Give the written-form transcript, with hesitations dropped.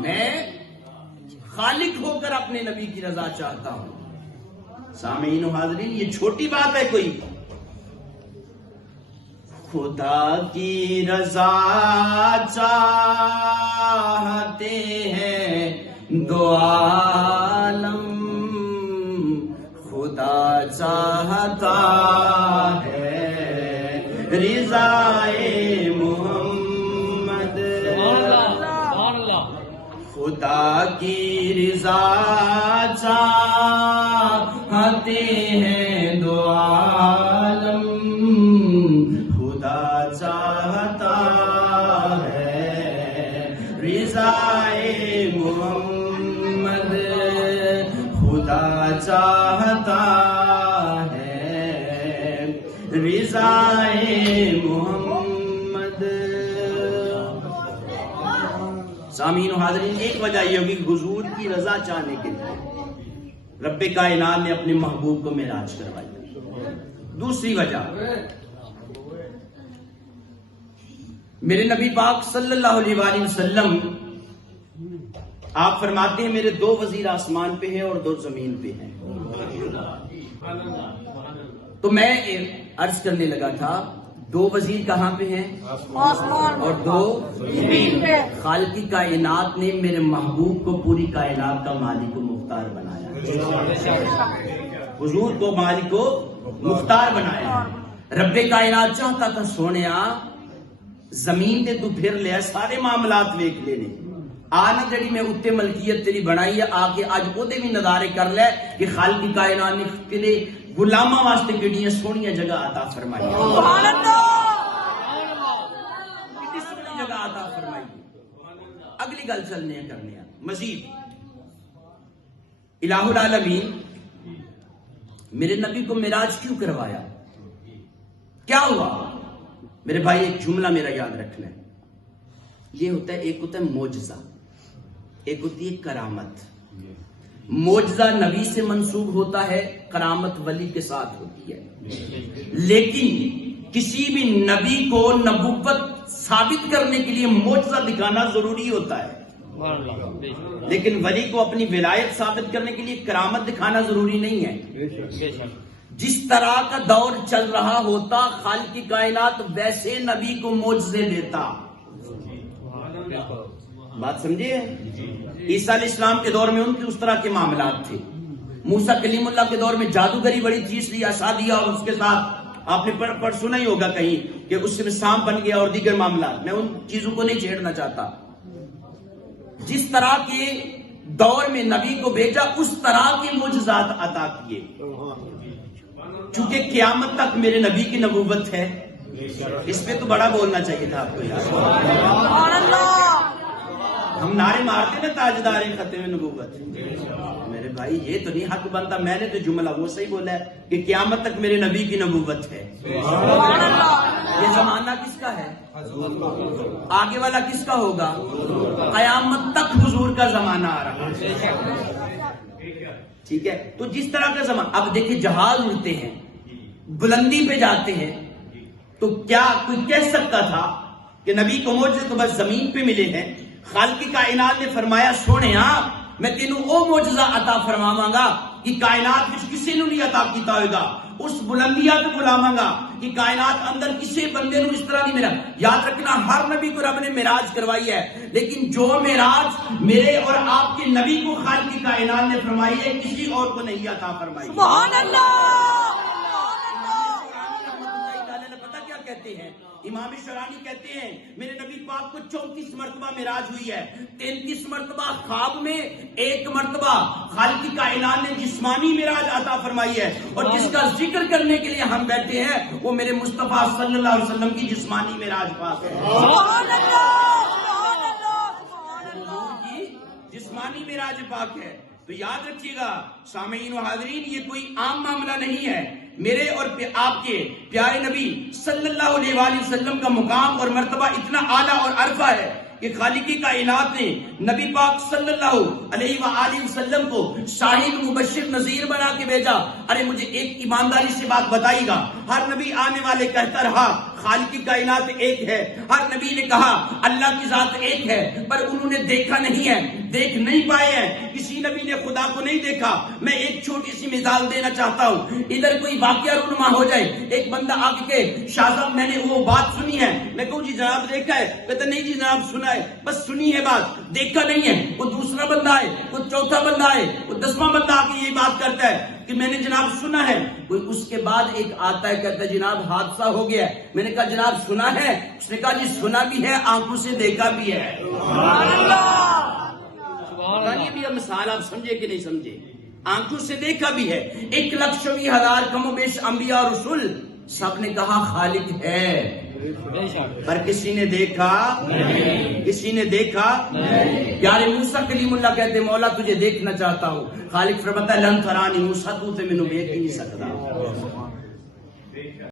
میں خالق ہو کر اپنے نبی کی رضا چاہتا ہوں۔ سامعین و حاضرین، یہ چھوٹی بات ہے کوئی؟ خدا کی رضا چاہتے ہیں دو عالم، خدا چاہتا ہے رضائے محمد، خدا کی رضا چاہتے ہیں دو عالم، خدا چاہتا ہے رضائے محمد، خدا چاہتا ہے رضائے محمد۔ سامعین و حاضرین، ایک وجہ یہ ہوگی کہ حضور کی رضا چاہنے کے لیے رب کائنات نے اپنے محبوب کو معراج کروائی۔ دوسری وجہ، میرے نبی پاک صلی اللہ علیہ وآلہ وسلم آپ فرماتے ہیں میرے دو وزیر آسمان پہ ہیں اور دو زمین پہ ہیں۔ تو میں عرض کرنے لگا تھا دو وزیر کہاں پہ ہیں؟ اور دو زمین پہ۔ خالق کائنات نے میرے محبوب کو پوری کائنات کا مالک و مختار بنایا، حضور کو مالک و مختار بنایا۔ رب کائنات چاہتا تھا سونیا زمین تے تو پھر لیا سارے معاملات ویک لینے، آنا جڑی میں اتے ملکیت تیری بنائی ہے، آکے آج وہ دے بھی نظارے کر لے کہ خالق کائنات نے تیرے غلامہ واسطے کیڑیاں سونیاں جگہ عطا فرمائی، سبحان اللہ، کتنی سونی جگہ عطا فرمائی۔ اگلی گل چلنے کرنے مزید، الہ العالمین میرے نبی کو معراج کیوں کروایا؟ کیا ہوا؟ میرے بھائی ایک جملہ میرا یاد رکھنا ہے، یہ ہوتا ہے، ایک ہوتا ہے معجزہ، ایک ہوتی ہے کرامت۔ معجزہ نبی سے منسوب ہوتا ہے، کرامت ولی کے ساتھ ہوتی ہے، لیکن کسی بھی نبی کو نبوت ثابت کرنے کے لیے معجزہ دکھانا ضروری ہوتا ہے، لیکن ولی کو اپنی ولایت ثابت کرنے کے لیے کرامت دکھانا ضروری نہیں ہے۔ جس طرح کا دور چل رہا ہوتا خالق کی کائنات ویسے نبی کو معجزے دیتا، بات سمجھے؟ عیسیٰ علیہ السلام کے دور میں ان کے اس طرح کے معاملات تھے، موسیٰ کلیم اللہ کے دور میں جادوگری بڑی چیز تھی، عصا دیا اور اس کے ساتھ آپ نے پڑھ سنا ہی ہوگا کہیں کہ اس سے سانپ بن گیا اور دیگر معاملات، میں ان چیزوں کو نہیں چھیڑنا چاہتا۔ جس طرح کے دور میں نبی کو بھیجا اس طرح کے معجزات عطا کیے، چونکہ قیامت تک میرے نبی کی نبوت ہے، اس پہ تو بڑا بولنا چاہیے تھا آپ کو یار۔ ہم نعرے مارتے نا تاجدار ختم نبوت، میرے بھائی یہ تو نہیں حق بنتا، میں نے تو جملہ وہ صحیح بولا ہے کہ قیامت تک میرے نبی کی نبوت ہے۔ یہ زمانہ کس کا ہے؟ آگے والا کس کا ہوگا؟ قیامت تک حضور کا زمانہ آ رہا ہے، ٹھیک ہے؟ تو جس طرح کا زمانہ، اب دیکھیں جہاز اڑتے ہیں، بلندی پہ جاتے ہیں، تو کیا کوئی کہہ سکتا تھا کہ نبی کو معجزے تو بس زمین پہ ملے ہیں؟ خالق کائنات نے فرمایا سونے میں تینوں او معجزہ عطا فرماواں گا کہ کائنات وچ کسی نو نہیں عطا کیتا ہوئے گا، اس بلندیاں تے بلاواں گا کہ کائنات اندر کسی بندے نو اس طرح نہیں ملا۔ یاد رکھنا ہر نبی کو رب نے معراج کروائی ہے، لیکن جو معراج میرے اور آپ کے نبی کو خالق کائنات نے فرمائی ہے کسی اور کو نہیں عطا فرمائی۔ سبحان اللہ، پتہ کیا کہتے ہیں؟ امام شرانی کہتے ہیں میرے نبی پاک کو 34 مرتبہ معراج ہوئی ہے، 33 مرتبہ خواب میں، 1 مرتبہ خالق کائنات نے جسمانی معراج عطا فرمائی ہے، اور جس کا ذکر کرنے کے لیے ہم بیٹھے ہیں وہ میرے مصطفیٰ صلی اللہ علیہ وسلم کی جسمانی معراج پاک ہے، سبحان اللہ، سبحان اللہ، حضور کی جسمانی معراج پاک ہے۔ تو یاد رکھیے گا سامعین و حاضرین، یہ کوئی عام معاملہ نہیں ہے، میرے اور آپ کے پیارے نبی صلی اللہ علیہ وآلہ وسلم کا مقام اور مرتبہ اتنا اعلیٰ اور عرفہ ہے کہ خالق کائنات نے نبی پاک صلی اللہ علیہ وآلہ وسلم کو شاہد مبشر نذیر بنا کے بھیجا. ارے مجھے ایک ایمانداری سے بات بتائیے گا، ہر نبی آنے والے کہتا رہا خالق کائنات ایک ہے، ہر نبی نے کہا اللہ کی ذات ایک ہے، پر انہوں نے دیکھا نہیں ہے، دیکھ نہیں پائے ہیں، کسی نبی نے خدا کو نہیں دیکھا. میں ایک چھوٹی سی مثال دینا چاہتا ہوں، ادھر کوئی واقعہ رونما ہو جائے، ایک بندہ آ کے شاہ صاحب میں نے وہ بات سنی ہے، میں کہوں جی جناب دیکھا ہے، کہتا نہیں جی جناب سنا ہے، بس سنی ہے بات، دیکھا نہیں ہے. وہ دوسرا بندہ ہے، وہ چوتھا بندہ ہے، وہ 10واں بندہ آ کے یہ بات کرتا ہے کہ میں نے جناب سنا ہے. کوئی اس کے بعد ایک آتا ہے کہتا ہے جناب حادثہ ہو گیا ہے. میں نے کہا جناب سنا ہے؟ اس نے کہا جی سنا بھی ہے، آنکھوں سے دیکھا بھی ہے. یہ بھی مثال آپ سمجھے کہ نہیں سمجھے؟ آنکھوں سے دیکھا بھی ہے. 1,24,000 کم و بیش انبیاء اور رسول، سب نے کہا خالق ہے، پر کسی نے دیکھا نہیں. کسی نے دیکھا نہیں. پیارے موسیٰ کلیم اللہ کہتے مولا تجھے دیکھنا چاہتا ہوں. خالق فرماتا ہے لن ترانی موسیٰ تو تے مینوں دیکھ نہیں سکتا.